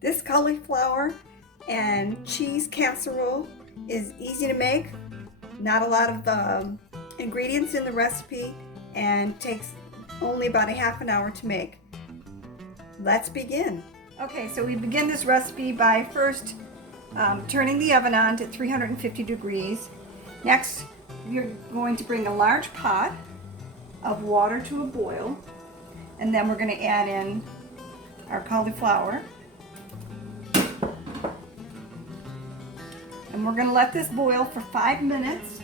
This cauliflower and cheese casserole is easy to make, not a lot of ingredients in the recipe, and takes only about a half an hour to make. Let's begin. Okay, so we begin this recipe by first turning the oven on to 350 degrees. Next, we're going to bring a large pot of water to a boil, and then we're going to add in our cauliflower. And we're going to let this boil for 5 minutes.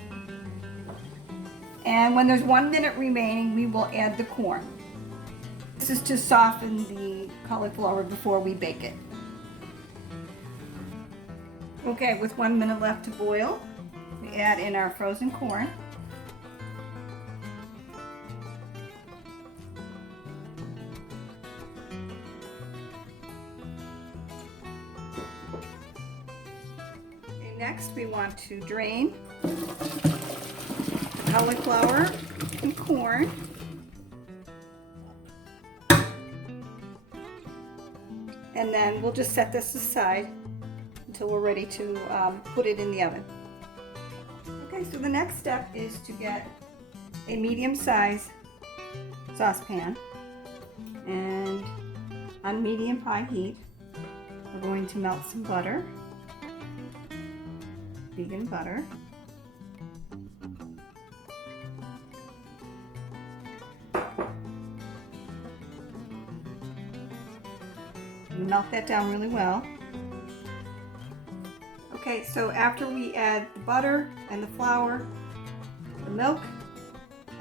And when there's 1 minute remaining, we will add the corn. This is to soften the cauliflower before we bake it. Okay, with 1 minute left to boil, we add in our frozen corn. Next, we want to drain the cauliflower and corn. And then we'll just set this aside until we're ready to put it in the oven. Okay, so the next step is to get a medium-sized saucepan, and on medium high heat, we're going to melt some butter. Vegan butter. Melt that down really well. Okay, so after we add the butter and the flour, the milk,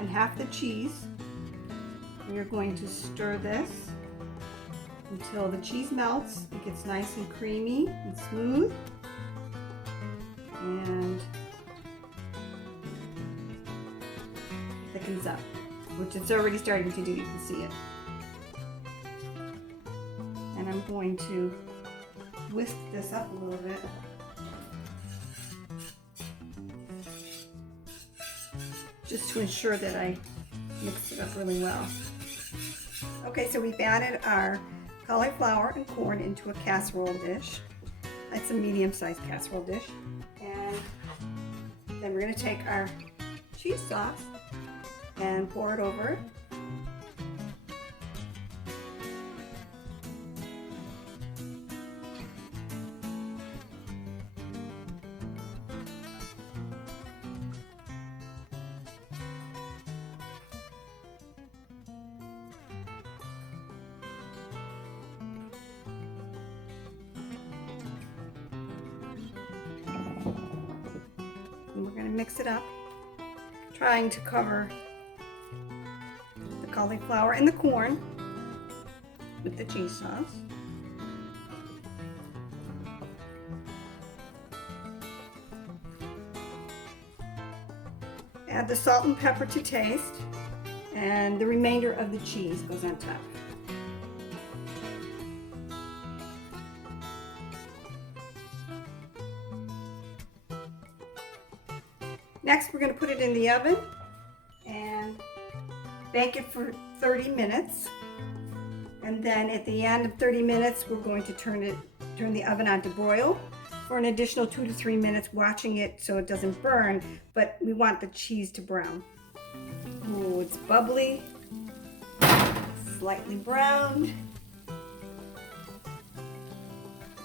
and half the cheese, we are going to stir this until the cheese melts. It gets nice and creamy and smooth. And thickens up, which it's already starting to do. You can see it. And I'm going to whisk this up a little bit. Just to ensure that I mix it up really well. Okay, so we've added our cauliflower and corn into a casserole dish. It's a medium-sized casserole dish. And then we're going to take our cheese sauce and pour it over it. And we're going to mix it up, trying to cover the cauliflower and the corn with the cheese sauce. Add the salt and pepper to taste, and the remainder of the cheese goes on top. Next, we're going to put it in the oven and bake it for 30 minutes. And then at the end of 30 minutes, we're going to turn the oven on to broil for an additional 2 to 3 minutes, watching it so it doesn't burn, but we want the cheese to brown. Ooh, it's bubbly, slightly browned.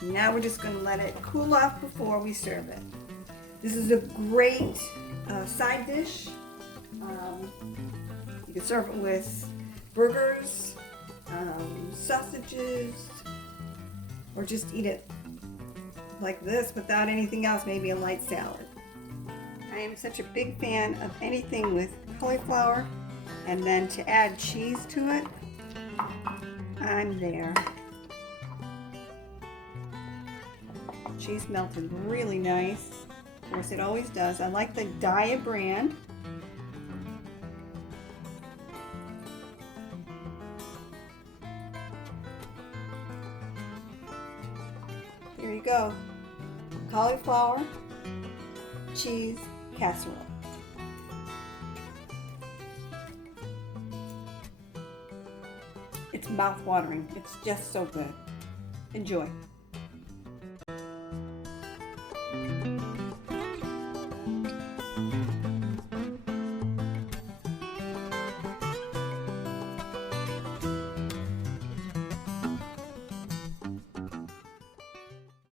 Now we're just going to let it cool off before we serve it. This is a great side dish. You can serve it with burgers, sausages, or just eat it like this without anything else, maybe a light salad. I am such a big fan of anything with cauliflower, and then to add cheese to it, I'm there. Cheese melted really nice. Of course, it always does. I like the Diet brand. There you go. Cauliflower, cheese, casserole. It's mouth-watering. It's just so good. Enjoy.